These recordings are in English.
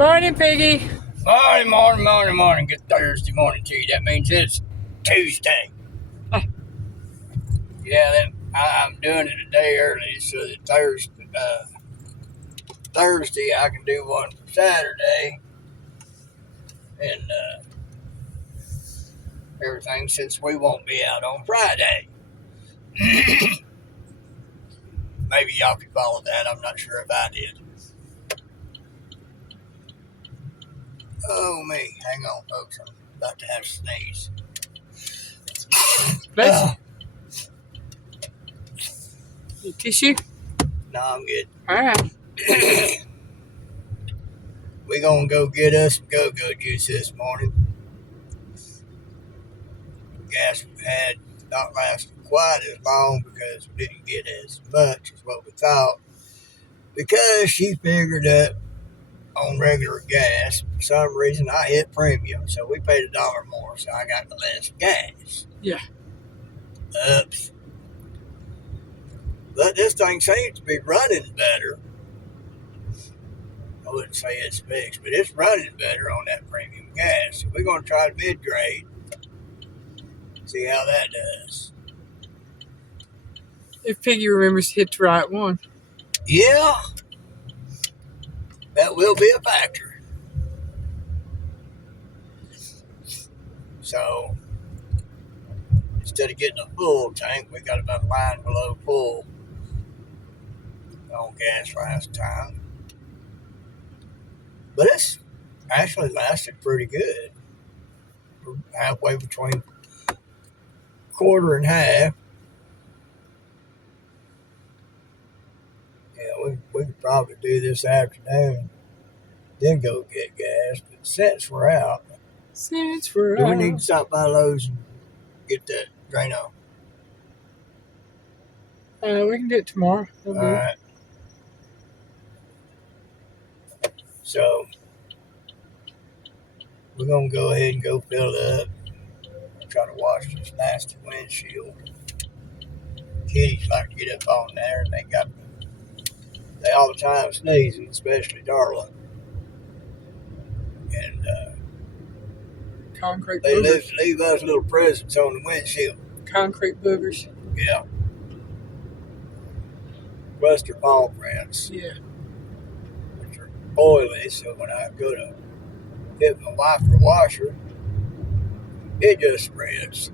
Morning, Piggy. Morning. Good Thursday morning to you. That means it's Tuesday. Yeah, I'm doing it a day early so that Thursday I can do one for Saturday and everything since we won't be out on Friday. Maybe y'all could follow that. I'm not sure if I did. Oh, me. Hang on, folks. I'm about to have a sneeze. You tissue? No, I'm good. All right. We're going to go get us some go-go juice this morning. Gas we had not lasted quite as long because we didn't get as much as what we thought. Because she figured that on regular gas, for some reason I hit premium, so we paid $1 more, so I got the less gas. Yeah. Oops. But this thing seems to be running better. I wouldn't say it's fixed, but it's running better on that premium gas. So we're going to try the mid-grade, see how that does. If Piggy remembers to hit the right one. Yeah, that will be a factor. So, instead of getting a full tank, we got about a line below full on gas last time. But it's actually lasted pretty good. We're halfway between quarter and half. Yeah, we could probably do this afternoon, then go get gas. But since we're out, do we need to stop by Lowe's and get that Drano? We can do it tomorrow. All right. So, we're going to go ahead and go fill it up. Try to wash this nasty windshield. Kitties like to get up on there, and they all the time sneezing, especially Darla. And concrete they boogers. leave us little presents on the windshield. Concrete boogers. Yeah. Buster paw prints. Yeah. Which are oily, so when I go to hit my wiper washer, it just spreads.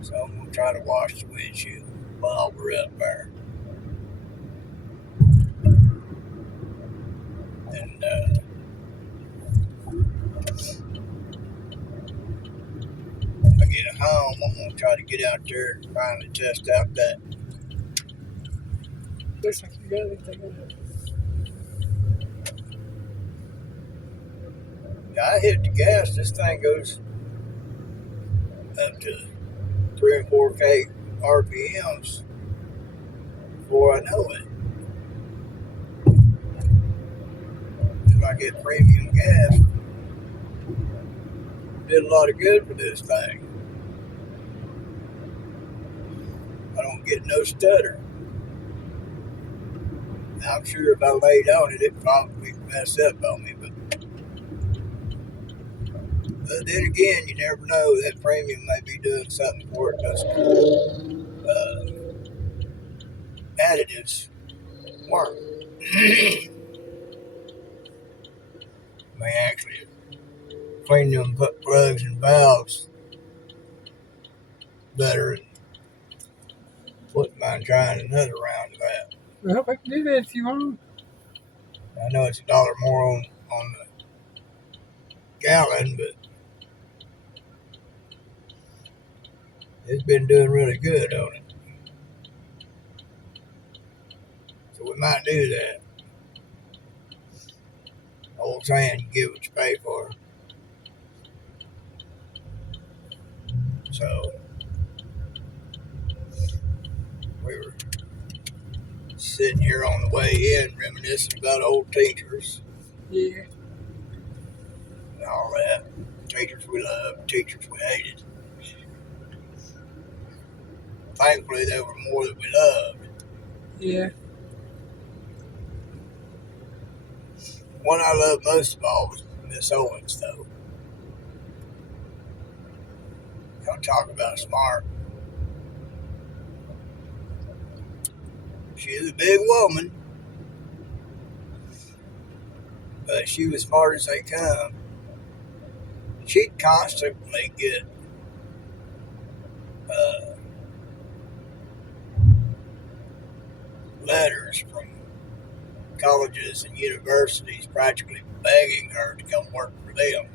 So I'm going to try to wash the windshield while we're up there. And when I get home, I'm going to try to get out there and finally test out that. Looks like you got everything on it. I hit the gas, this thing goes up to 3 and 4K RPMs before I know it. If I get premium gas, did a lot of good for this thing. I don't get no stutter. I'm sure if I laid on it, it'd probably mess up on me, but then again, you never know. That premium may be doing something for it because additives work. May actually clean them, put plugs and valves better, and wouldn't mind trying another round of that. Well, we can do that if you want. I know it's $1 more on the gallon, but it's been doing really good on it. So we might do that. Old saying, you get what you pay for. So we were sitting here on the way in reminiscing about old teachers. Yeah. And all that. Teachers we loved, teachers we hated. Thankfully, there were more that we loved. Yeah. one I loved most of all was Miss Owens, though. Don't talk about smart. She is a big woman, but she was smart as they come. She'd constantly get letters from colleges and universities practically begging her to come work for them.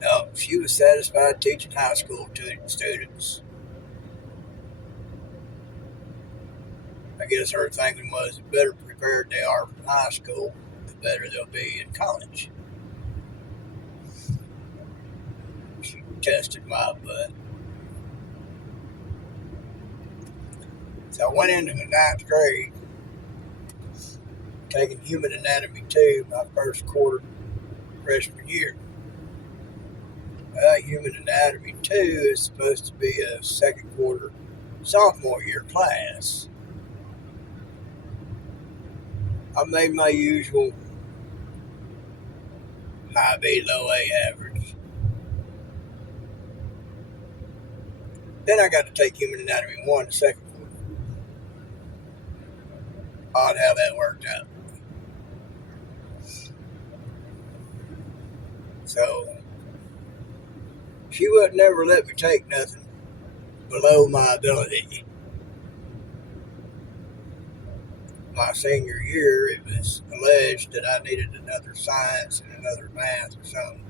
No, she was satisfied teaching high school students. I guess her thinking was the better prepared they are for high school, the better they'll be in college. She tested my butt. So I went into the 9th grade, taking Human Anatomy 2 my first quarter freshman year. Human Anatomy 2 is supposed to be a second quarter sophomore year class. I made my usual high B, low A average. Then I got to take Human Anatomy 1 the second quarter. Odd how that worked out. So, she would never let me take nothing below my ability. My senior year, it was alleged that I needed another science and another math or something.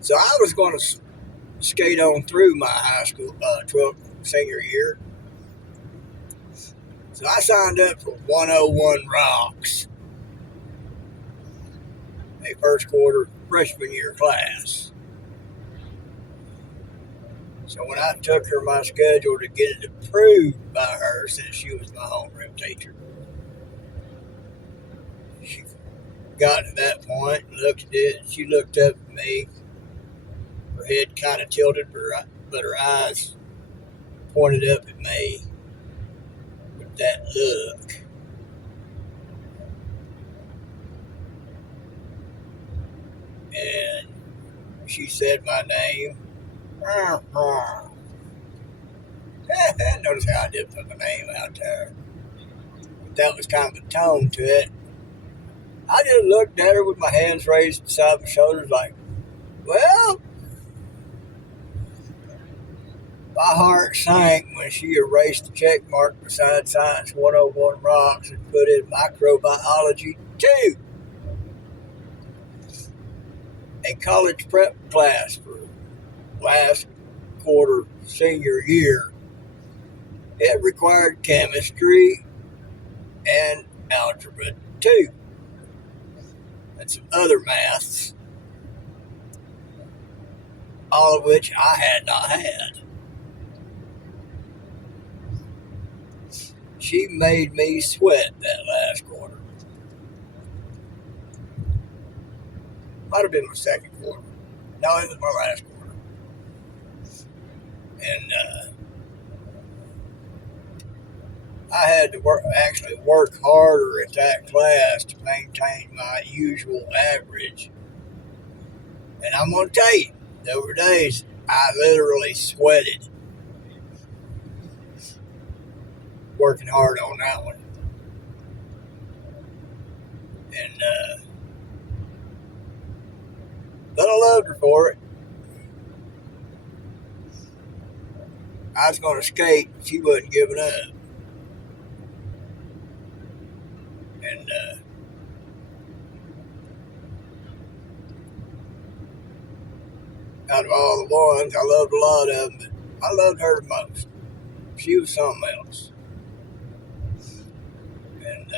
So I was going to skate on through my high school 12th senior year. So I signed up for 101 Rocks, a first quarter freshman year class. So when I took her my schedule to get it approved by her, since she was my homeroom teacher, she got to that point and looked at it, and she looked up at me, her head kind of tilted, but her eyes pointed up at me with that look. And she said my name. Notice how I did put my name out there. But that was kind of the tone to it. I just looked at her with my hands raised beside my shoulders like, well, my heart sank when she erased the check mark beside Science 101 Rocks and put in Microbiology 2. A college prep class for last quarter senior year. It required chemistry and algebra 2 and some other maths, all of which I had not had. She made me sweat that last quarter. Might have been my second quarter. No, it was my last quarter. And I had to work harder at that class to maintain my usual average. And I'm going to tell you, there were days I literally sweated working hard on that one. And but I loved her for it. I was going to skate, she wasn't giving up. And out of all the ones, I loved a lot of them, but I loved her the most. She was something else. And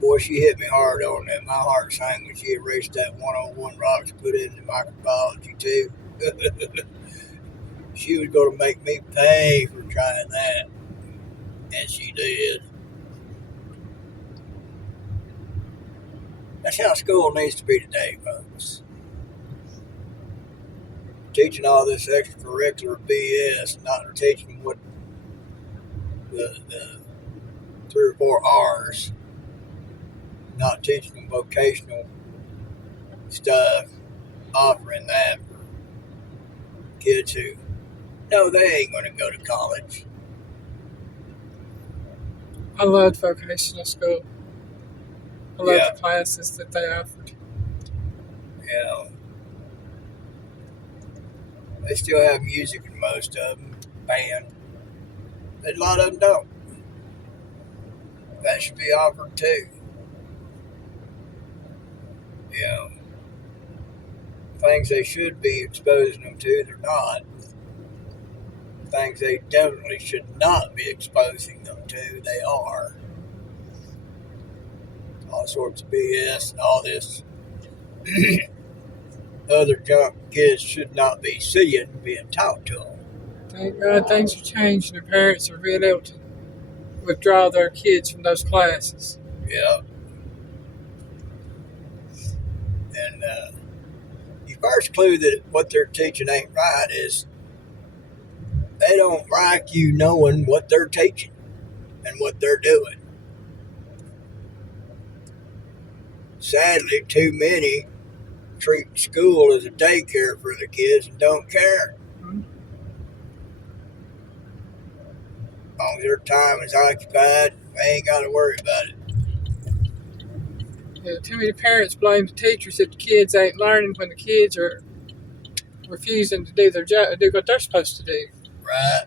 boy, she hit me hard on that. My heart sank when she erased that 101 Rocks, put it in Microbiology 2. She was going to make me pay for trying that. And she did. That's how school needs to be today, folks. teaching all this extracurricular BS, not teaching them what the 3 or 4 R's, not teaching them vocational stuff, offering that for kids who know they ain't going to go to college. I loved vocational school. I loved Yeah. the classes that they offered. You know, they still have music in most of them, band. But a lot of them don't. That should be offered too. You know, things they should be exposing them to, they're not. Things they definitely should not be exposing them to, they are. All sorts of BS and all this other junk kids should not be seeing being taught to them. Thank God things are changing. The parents are being able to withdraw their kids from those classes. Yeah. And the first clue that what they're teaching ain't right is they don't like you knowing what they're teaching and what they're doing. Sadly, too many treat school as a daycare for the kids and don't care. Mhm. As long as their time is occupied, they ain't got to worry about it. Yeah, too many parents blame the teachers that the kids ain't learning when the kids are refusing to do their job, do what they're supposed to do. Right?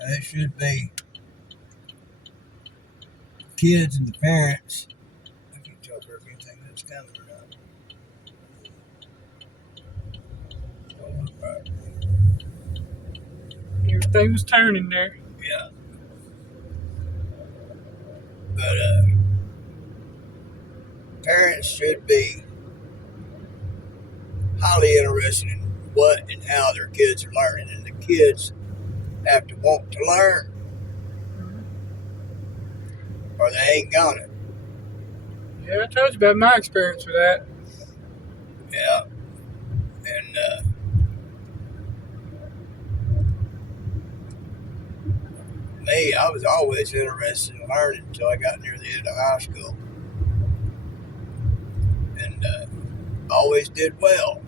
And it should be kids and the parents. I can't tell if there's anything that's coming or not. Oh, right. Everything was turning there. Yeah. But parents should be highly interested in what and how their kids are learning, and the kids have to want to learn, or they ain't gonna. Yeah, I told you about my experience with that. Yeah. And me, I was always interested in learning until I got near the end of high school, and always did well.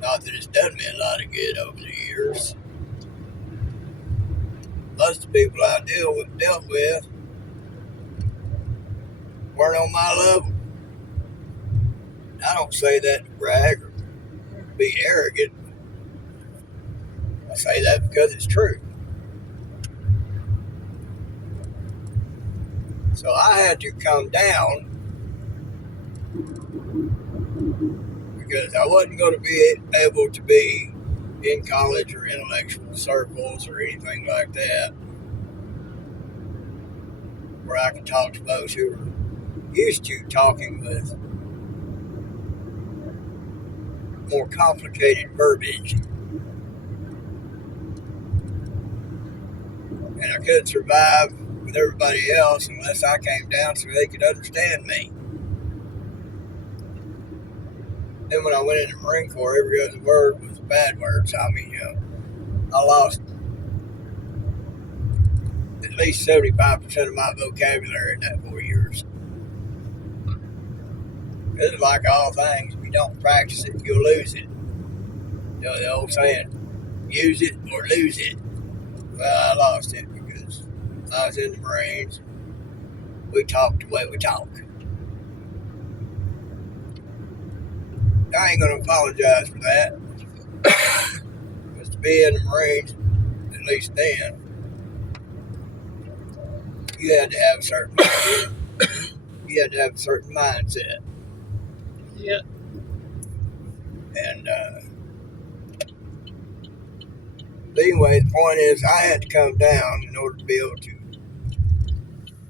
Not that it's done me a lot of good over the years. Most of the people I dealt with weren't on my level. I don't say that to brag or be arrogant. I say that because it's true. So I had to come down because I wasn't going to be able to be in college or intellectual circles or anything like that where I could talk to those who were used to talking with more complicated verbiage. And I couldn't survive with everybody else unless I came down so they could understand me. Then when I went in the Marine Corps, every other word was a bad word. So, I mean, you know, I lost at least 75% of my vocabulary in that 4 years. It's like all things. If you don't practice it, you'll lose it. You know the old saying, use it or lose it. Well, I lost it because I was in the Marines. We talked the way we talk. I ain't going to apologize for that. Because to be in the Marines, at least then, you had to have a certain mindset. Yeah. And but anyway, the point is I had to come down in order to be able to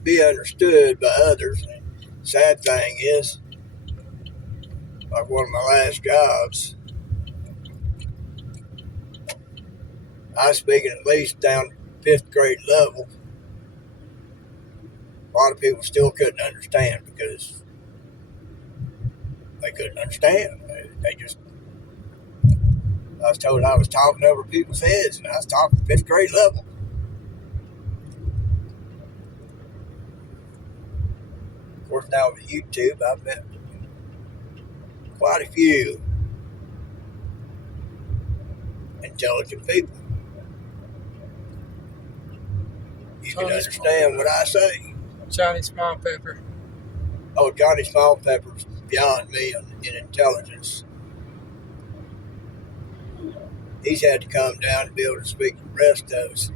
be understood by others. And the sad thing is, like one of my last jobs, I was speaking at least down 5th grade level. A lot of people still couldn't understand because they couldn't understand. They just, I was told I was talking over people's heads, and I was talking 5th grade level. Of course, now with YouTube, I've met quite a few intelligent people. You can understand what I say. Johnny Small Pepper. Oh, Johnny Small Pepper's beyond me in intelligence. He's had to come down to be able to speak to the rest of us,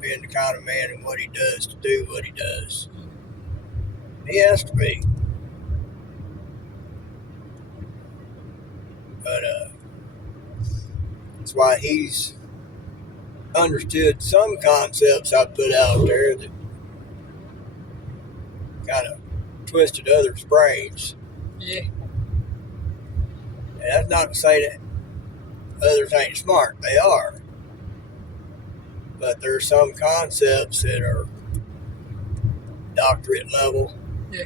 being the kind of man and what he does to do what he does. He has to be. But that's why he's understood some concepts I put out there that kind of twisted others' brains. Yeah. And that's not to say that others ain't smart. They are. But there's some concepts that are doctorate level. Yeah.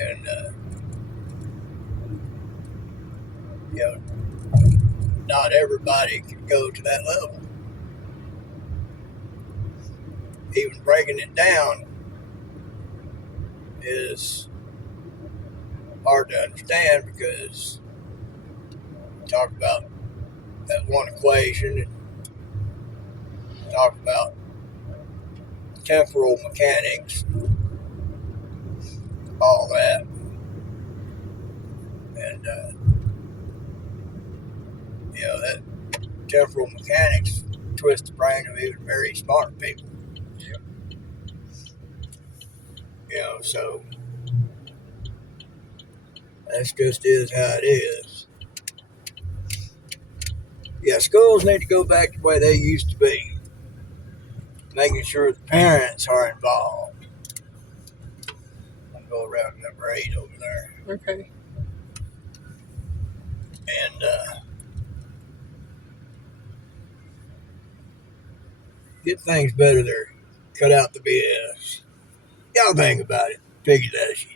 And, not everybody can go to that level. Even breaking it down is hard to understand because we talk about that one equation and talk about temporal mechanics, all that. And, that temporal mechanics twists the brain of even very smart people. Yeah. So that's just is how it is. Yeah, schools need to go back to the way they used to be, making sure the parents are involved. I'll go around number 8 over there. Okay. And get things better there. Cut out the BS. Y'all think about it. Piggy Lashy.